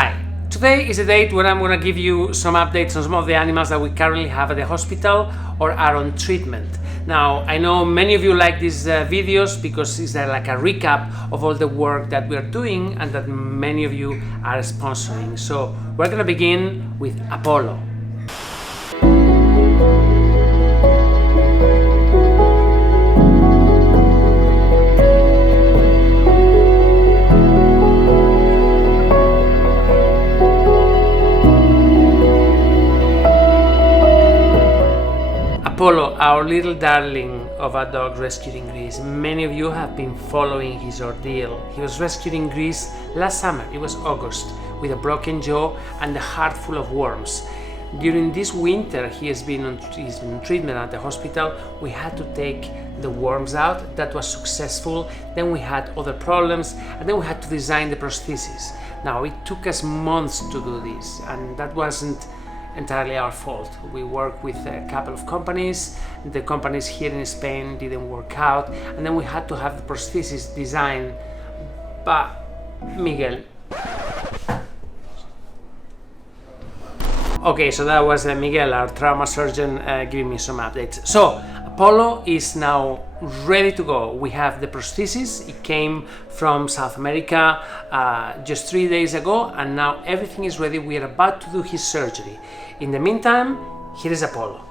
Hi, today is a date when I'm going to give you some updates on some of the animals that we currently have at the hospital or are on treatment. Now, I know many of you like these videos because it's like a recap of all the work that we are doing and that many of you are sponsoring. So we're going to begin with Apollo. Apollo, our little darling of a dog rescued in Greece. Many of you have been following his ordeal. He was rescued in Greece last summer, it was August, with a broken jaw and a heart full of worms. During this winter, he's been on treatment at the hospital. We had to take the worms out. That was successful. Then we had other problems, and then we had to design the prosthesis. Now, it took us months to do this, and that wasn't entirely our fault. We worked with a couple of companies. The companies here in Spain didn't work out, and then we had to have the prosthesis designed by Miguel. Okay, so that was Miguel, our trauma surgeon, giving me some updates. So Apollo is now ready to go. We have the prosthesis. It came from South America just 3 days ago, and now everything is ready. We are about to do his surgery. In the meantime, here is Apollo.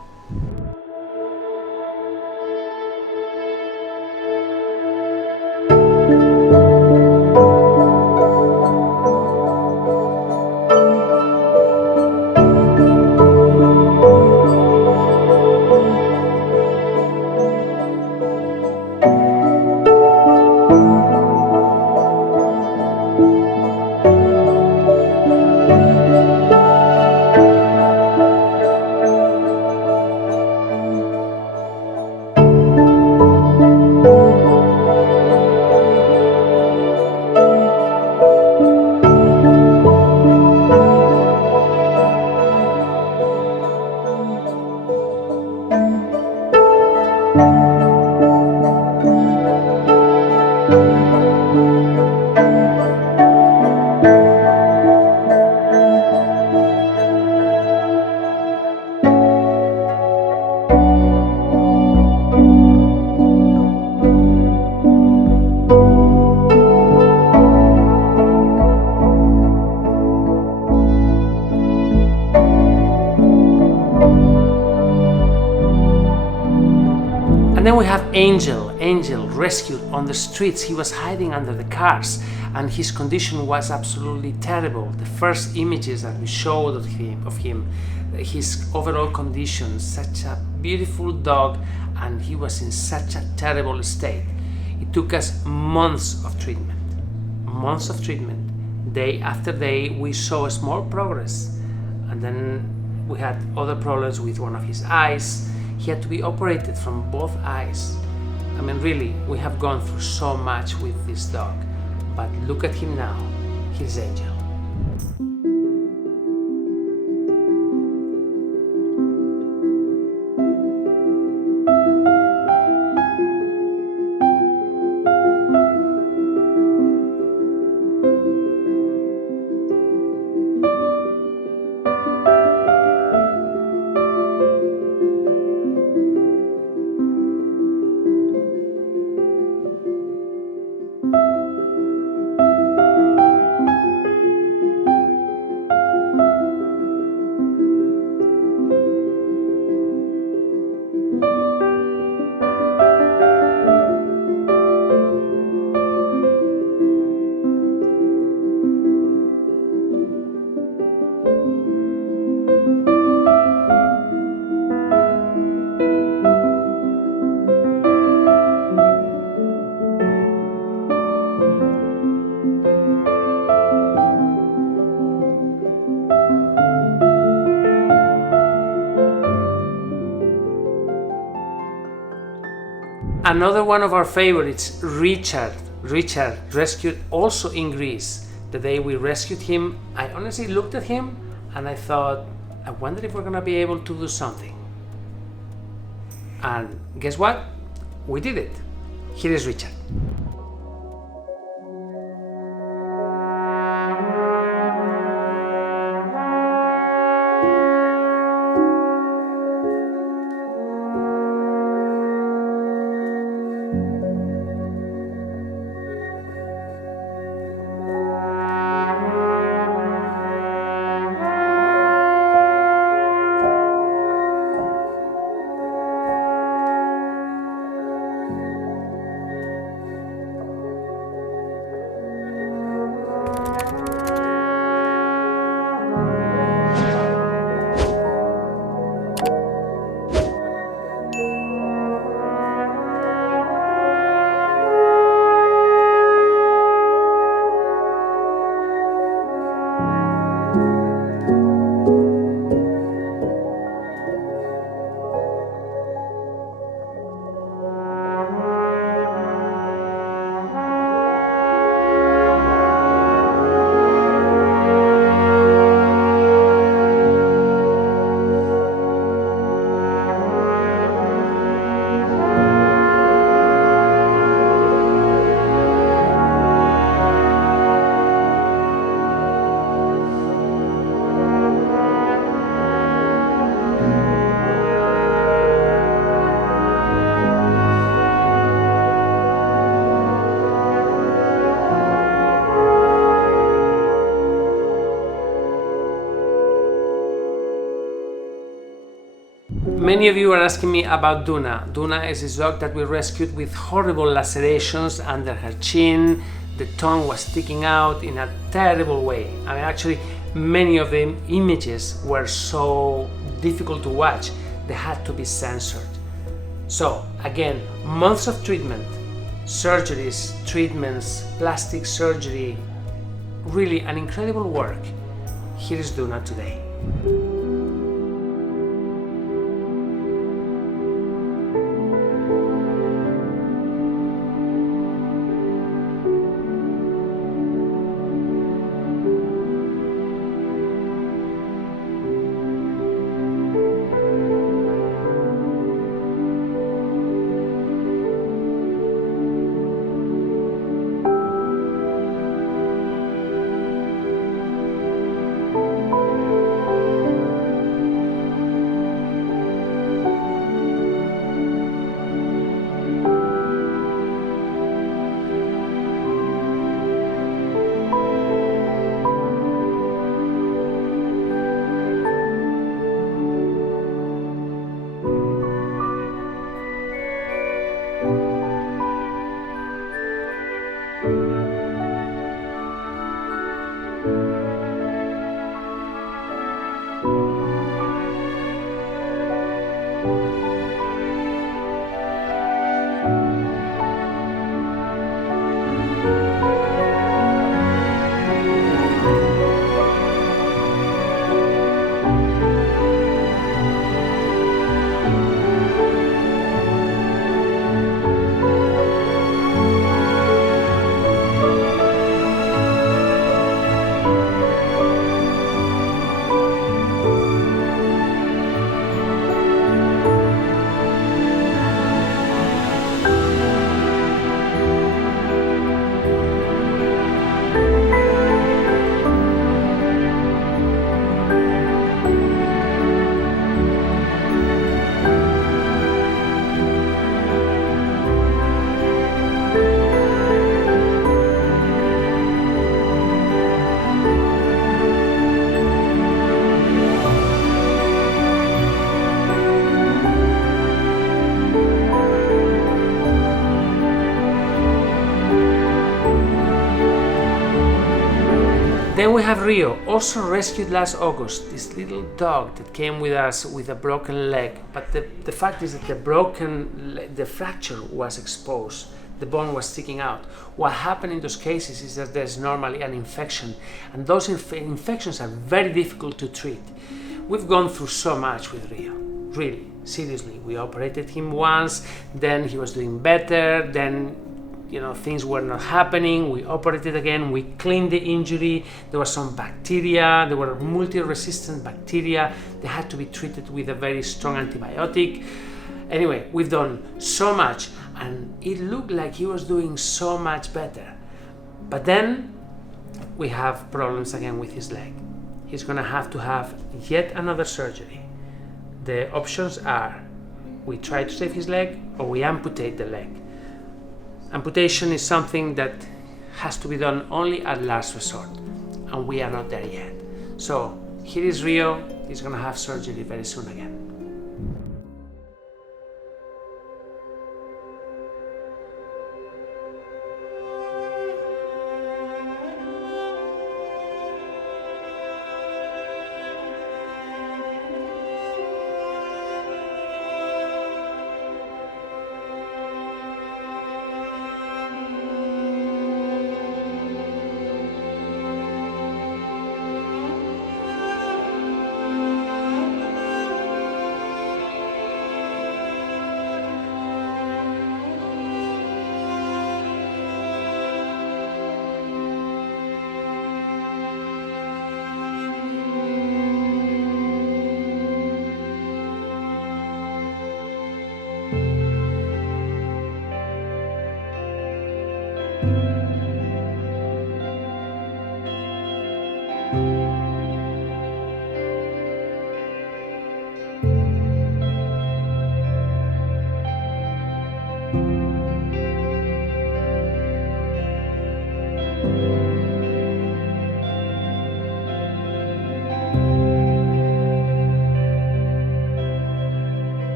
Then we have Angel rescued on the streets. He was hiding under the cars and his condition was absolutely terrible. The first images that we showed of him, his overall condition, such a beautiful dog, and he was in such a terrible state. It took us months of treatment. Day after day we saw small progress, and then we had other problems with one of his eyes. He had to be operated from both eyes. I mean, really, we have gone through so much with this dog, but look at him now. He's Angel. Another one of our favorites, Richard, rescued also in Greece. The day we rescued him, I honestly looked at him and I thought, I wonder if we're gonna be able to do something. And guess what? We did it. Here is Richard. Many of you are asking me about Duna. Duna is a dog that we rescued with horrible lacerations under her chin. The tongue was sticking out in a terrible way. I mean, actually, many of the images were so difficult to watch, they had to be censored. So, again, months of treatment, surgeries, treatments, plastic surgery, really an incredible work. Here is Duna today. Then we have Rio, also rescued last August, this little dog that came with us with a broken leg. But the fact is that the fracture was exposed, the bone was sticking out. What happened in those cases is that there's normally an infection, and those infections are very difficult to treat. We've gone through so much with Rio, really, seriously. We operated him once, then he was doing better, then things were not happening. We operated again, we cleaned the injury. There was some bacteria, there were multi-resistant bacteria. They had to be treated with a very strong antibiotic. Anyway, we've done so much, and it looked like he was doing so much better. But then we have problems again with his leg. He's gonna have to have yet another surgery. The options are we try to save his leg or we amputate the leg. Amputation is something that has to be done only at last resort, and we are not there yet. So here is Rio, he's gonna have surgery very soon again.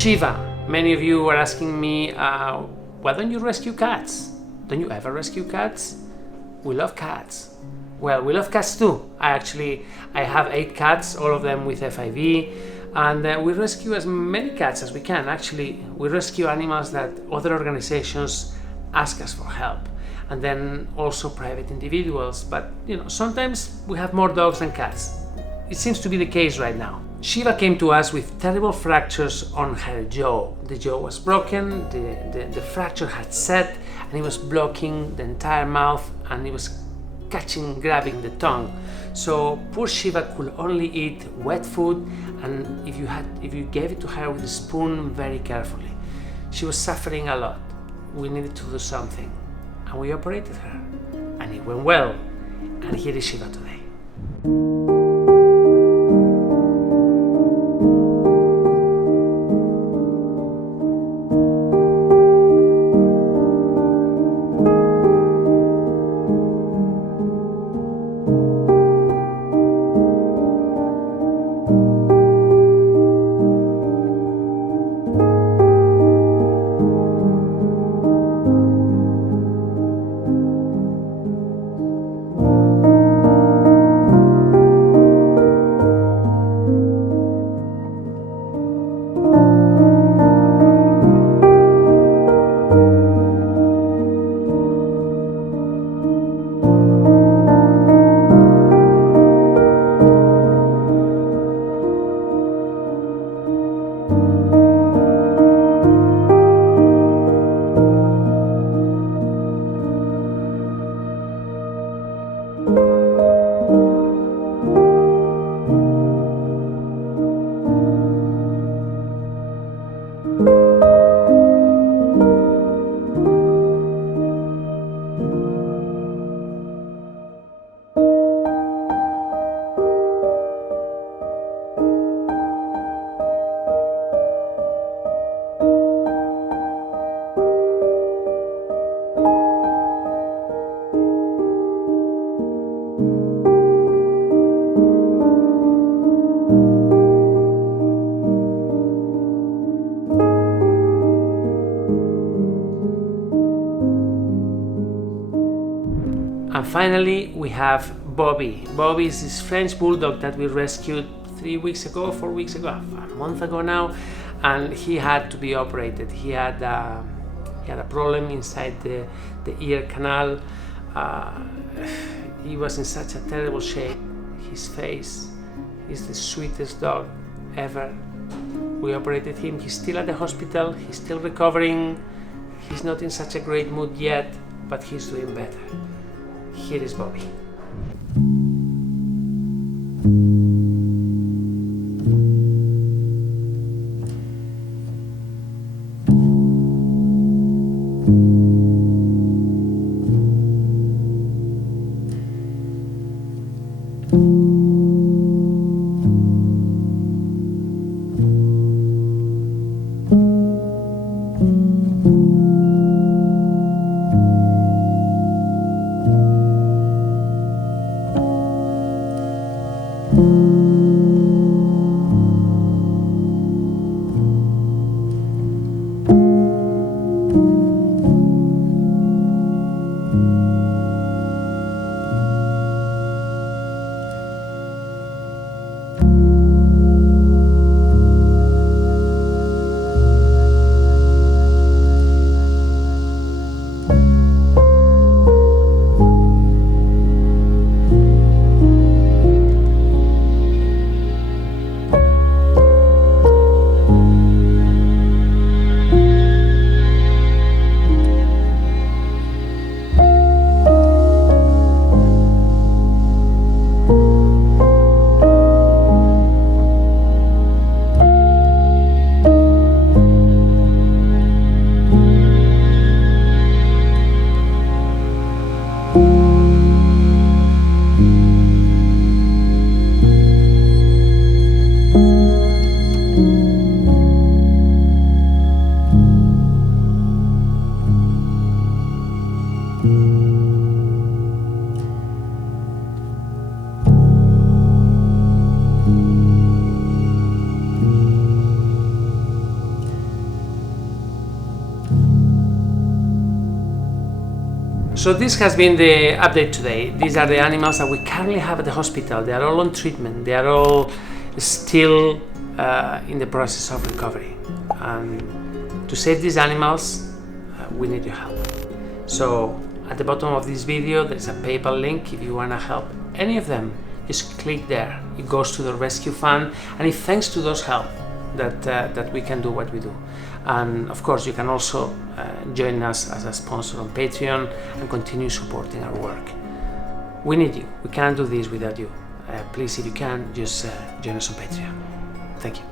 Shiva, many of you were asking me, why don't you rescue cats? Don't you ever rescue cats? We love cats. Well, we love cats too. I have 8 cats, all of them with FIV, and we rescue as many cats as we can. Actually, we rescue animals that other organizations ask us for help, and then also private individuals. But sometimes we have more dogs than cats. It seems to be the case right now. Shiva came to us with terrible fractures on her jaw. The jaw was broken, the fracture had set, and it was blocking the entire mouth, and it was grabbing the tongue. So poor Shiva could only eat wet food, and if you gave it to her with a spoon very carefully. She was suffering a lot. We needed to do something, and we operated her, and it went well, and here is Shiva today. And finally, we have Bobby. Bobby is this French bulldog that we rescued 3 weeks ago, 4 weeks ago, a month ago now, and he had to be operated. He had a problem inside the ear canal. He was in such a terrible shape. His face is the sweetest dog ever. We operated him. He's still at the hospital. He's still recovering. He's not in such a great mood yet, but he's doing better. Here is Bobby. So this has been the update today. These are the animals that we currently have at the hospital. They are all on treatment. They are all still in the process of recovery. And to save these animals, we need your help. So at the bottom of this video, there is a PayPal link. If you want to help any of them, just click there. It goes to the rescue fund, and it's thanks to those help that we can do what we do. And of course, you can also join us as a sponsor on Patreon and continue supporting our work. We need you. We can't do this without you. Please, if you can, just join us on Patreon. Thank you.